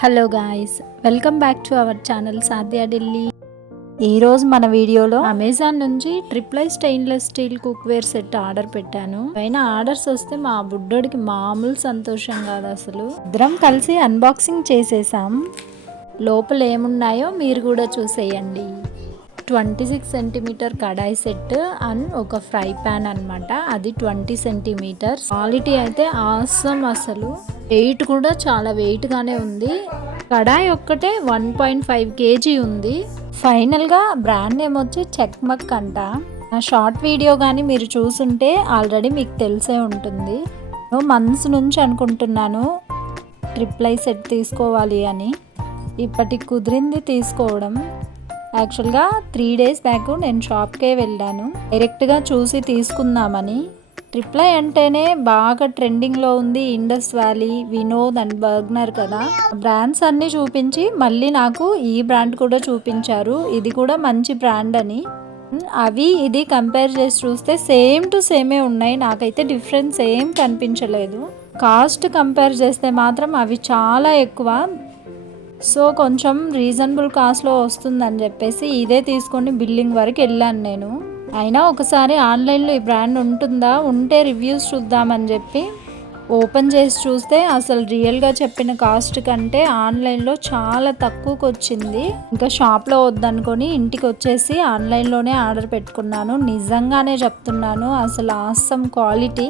Hello guys, welcome back to our channel Sadhya Delhi. ఈరోజు మన వీడియోలో అమెజాన్ నుంచి triply stainless steel cookware set order పెట్టాను. పైన ఆర్డర్స్ వస్తే మా బుడ్డోడికి మామూలు సంతోషం కాదు అసలు. ఇద్దరం కలిసి అన్బాక్సింగ్ చేసేసాం. లోపల ఏమున్నాయో మీరు కూడా చూసేయండి. 26 సెంటీమీటర్ కడాయి సెట్ అండ్ ఒక ఫ్రై ప్యాన్ అనమాట. అది 20 సెంటీమీటర్. క్వాలిటీ అయితే ఆసమ్. అసలు వెయిట్ కూడా చాలా వెయిట్ గానే ఉంది. కడాయి ఒక్కటే 1.5 kg ఉంది. ఫైనల్గా బ్రాండ్ నేమ్ వచ్చి చెక్మక్ అంట. నా షార్ట్ వీడియో కానీ మీరు చూసుంటే ఆల్రెడీ మీకు తెలిసే ఉంటుంది. మంత్స్ నుంచి అనుకుంటున్నాను ట్రిప్లై సెట్ తీసుకోవాలి అని. ఇప్పటికి కుదిరింది తీసుకోవడం. యాక్చువల్గా 3 days బ్యాక్ నేను షాప్కే వెళ్ళాను డైరెక్ట్గా చూసి తీసుకుందామని. ట్రిప్లై అంటేనే బాగా ట్రెండింగ్లో ఉంది. Indus valley, Vinod and Bergner కదా. బ్రాండ్స్ అన్నీ చూపించి మళ్ళీ నాకు ఈ బ్రాండ్ కూడా చూపించారు. ఇది కూడా మంచి బ్రాండ్ అని. అవి ఇది కంపేర్ చేసి చూస్తే సేమ్ టు సేమే ఉన్నాయి. నాకైతే డిఫరెన్స్ ఏం కనిపించలేదు. కాస్ట్ కంపేర్ చేస్తే మాత్రం అవి చాలా ఎక్కువ. సో కొంచెం రీజనబుల్ కాస్ట్లో వస్తుందని చెప్పేసి ఇదే తీసుకొని బిల్లింగ్ వరకు వెళ్ళాను నేను. అయినా ఒకసారి ఆన్లైన్లో ఈ బ్రాండ్ ఉంటుందా, ఉంటే రివ్యూస్ చూద్దామని చెప్పి ఓపెన్ చేసి చూస్తే అసలు రియల్గా చెప్పిన కాస్ట్ కంటే ఆన్లైన్లో చాలా తక్కువకి వచ్చింది. ఇంకా షాప్లో వద్దనుకొని ఇంటికి వచ్చేసి ఆన్లైన్లోనే ఆర్డర్ పెట్టుకున్నాను. నిజంగానే చెప్తున్నాను, అసలు ఆసమ్ క్వాలిటీ.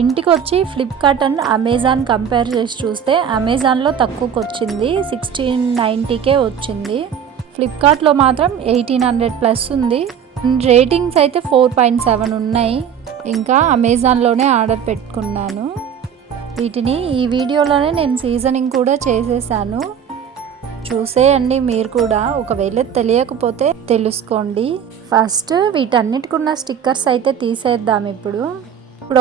ఇంటికి వచ్చి ఫ్లిప్కార్ట్ అండ్ అమెజాన్ కంపేర్ చేసి చూస్తే అమెజాన్లో తక్కువకి వచ్చింది, 1690కే వచ్చింది. ఫ్లిప్కార్ట్లో మాత్రం 1800+ ఉంది. రేటింగ్స్ అయితే 4.7 ఉన్నాయి. ఇంకా అమెజాన్లోనే ఆర్డర్ పెట్టుకున్నాను. వీటిని ఈ వీడియోలోనే నేను సీజనింగ్ కూడా చేసేసాను. చూసేయండి మీరు కూడా, ఒకవేళ తెలియకపోతే తెలుసుకోండి. ఫస్ట్ వీటన్నిటికున్న స్టిక్కర్స్ అయితే తీసేద్దాం. ఇప్పుడు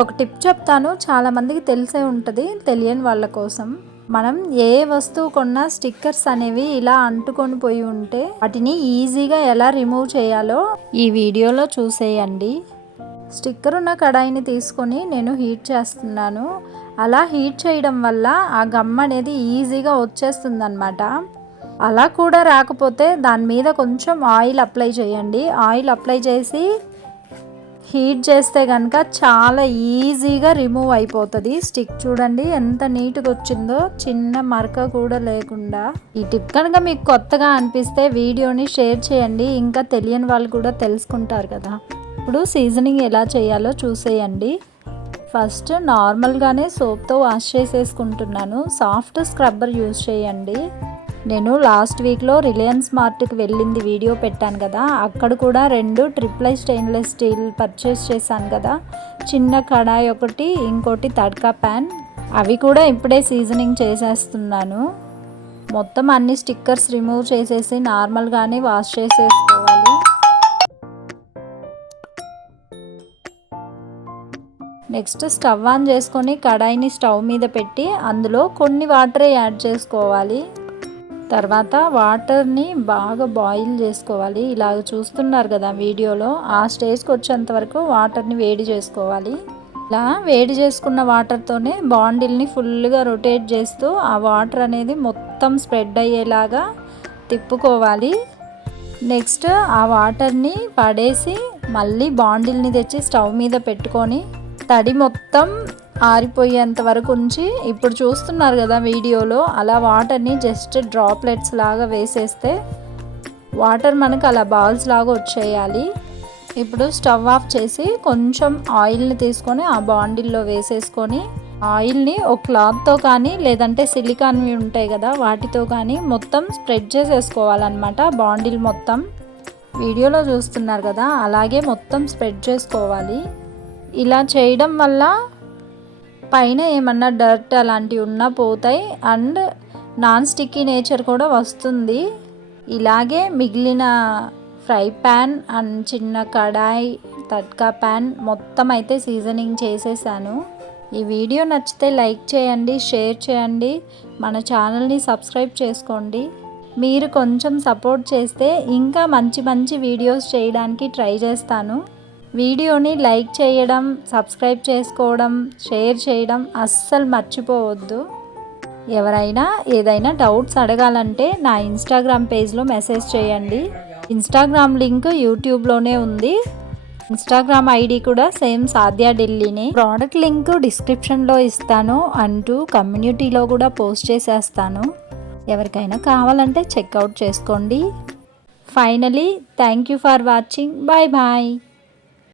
ఒక టిప్ చెప్తాను, చాలామందికి తెలిసే ఉంటుంది, తెలియని వాళ్ళ కోసం. మనం ఏ వస్తువు కొన్నా స్టిక్కర్స్ అనేవి ఇలా అంటుకొని పోయి ఉంటే వాటిని ఈజీగా ఎలా రిమూవ్ చేయాలో ఈ వీడియోలో చూసేయండి. స్టిక్కర్ ఉన్న కడాయిని తీసుకొని నేను హీట్ చేస్తున్నాను. అలా హీట్ చేయడం వల్ల ఆ గమ్ అనేది ఈజీగా వచ్చేస్తుంది అనమాట. అలా కూడా రాకపోతే దాని మీద కొంచెం ఆయిల్ అప్లై చేయండి. ఆయిల్ అప్లై చేసి హీట్ చేస్తే కనుక చాలా ఈజీగా రిమూవ్ అయిపోతుంది. స్టిక్ చూడండి ఎంత నీట్గా వచ్చిందో, చిన్న మరక కూడా లేకుండా. ఈ టిప్ కనుక మీకు కొత్తగా అనిపిస్తే వీడియోని షేర్ చేయండి, ఇంకా తెలియని వాళ్ళు కూడా తెలుసుకుంటారు కదా. ఇప్పుడు సీజనింగ్ ఎలా చేయాలో చూసేయండి. ఫస్ట్ నార్మల్గానే సోప్తో వాష్ చేసేసుకుంటున్నాను. సాఫ్ట్ స్క్రబ్బర్ యూజ్ చేయండి. నేను లాస్ట్ వీక్లో రిలయన్స్ మార్ట్కి వెళ్ళింది వీడియో పెట్టాను కదా, అక్కడ కూడా 2 ట్రిప్లై స్టెయిన్లెస్ స్టీల్ పర్చేస్ చేశాను కదా. చిన్న కడాయి ఒకటి, ఇంకోటి తడ్కా ప్యాన్. అవి కూడా ఇప్పుడే సీజనింగ్ చేసేస్తున్నాను. మొత్తం అన్ని స్టిక్కర్స్ రిమూవ్ చేసేసి నార్మల్గానే వాష్ చేసేసుకోవాలి. నెక్స్ట్ స్టవ్ ఆన్ చేసుకొని కడాయిని స్టవ్ మీద పెట్టి అందులో కొన్ని వాటర్ యాడ్ చేసుకోవాలి. తర్వాత వాటర్ని బాగా బాయిల్ చేసుకోవాలి. ఇలాగ చూస్తున్నారు కదా వీడియోలో, ఆ స్టేజ్కి వచ్చేంత వరకు వాటర్ని వేడి చేసుకోవాలి. ఇలా వేడి చేసుకున్న వాటర్తోనే బాండిల్ని ఫుల్గా రొటేట్ చేస్తూ ఆ వాటర్ అనేది మొత్తం స్ప్రెడ్ అయ్యేలాగా తిప్పుకోవాలి. నెక్స్ట్ ఆ వాటర్ని పడేసి మళ్ళీ బాండిల్ని తెచ్చి స్టవ్ మీద పెట్టుకొని తడి మొత్తం ఆరిపోయేంత వరకు ఉంచి, ఇప్పుడు చూస్తున్నారు కదా వీడియోలో, అలా వాటర్ని జస్ట్ డ్రాప్లెట్స్ లాగా వేసేస్తే వాటర్ మనకు అలా బాల్స్ లాగా వచ్చేయాలి. ఇప్పుడు స్టవ్ ఆఫ్ చేసి కొంచెం ఆయిల్ని తీసుకొని ఆ బాండిల్లో వేసేసుకొని ఆయిల్ని ఒక క్లాత్తో కానీ లేదంటే సిలికాన్వి ఉంటాయి కదా వాటితో కానీ మొత్తం స్ప్రెడ్ చేసేసుకోవాలన్నమాట. బాండిల్ మొత్తం వీడియోలో చూస్తున్నారు కదా అలాగే మొత్తం స్ప్రెడ్ చేసుకోవాలి. ఇలా చేయడం వల్ల పైన ఏమన్నా డర్ట్ అలాంటివి ఉన్నా పోతాయి అండ్ నాన్ స్టిక్కీ నేచర్ కూడా వస్తుంది. ఇలాగే మిగిలిన ఫ్రై ప్యాన్ అండ్ చిన్న కడాయి, తడ్కా ప్యాన్ మొత్తం అయితే సీజనింగ్ చేసేసాను. ఈ వీడియో నచ్చితే లైక్ చేయండి, షేర్ చేయండి, మన ఛానల్ని సబ్స్క్రైబ్ చేసుకోండి. మీరు కొంచెం సపోర్ట్ చేస్తే ఇంకా మంచి మంచి వీడియోస్ చేయడానికి ట్రై చేస్తాను. వీడియోని లైక్ చేయడం, సబ్స్క్రైబ్ చేసుకోవడం, షేర్ చేయడం అస్సలు మర్చిపోవద్దు. ఎవరైనా ఏదైనా డౌట్స్ అడగాలంటే నా ఇన్స్టాగ్రామ్ పేజ్లో మెసేజ్ చేయండి. ఇన్స్టాగ్రామ్ లింక్ యూట్యూబ్లోనే ఉంది. ఇన్స్టాగ్రామ్ ఐడి కూడా సేమ్ సాధ్యా ఢిల్లీనే. ప్రోడక్ట్ లింక్ డిస్క్రిప్షన్లో ఇస్తాను, అంటూ కమ్యూనిటీలో కూడా పోస్ట్ చేసేస్తాను. ఎవరికైనా కావాలంటే చెక్అవుట్ చేసుకోండి. Finally thank you for watching. Bye bye.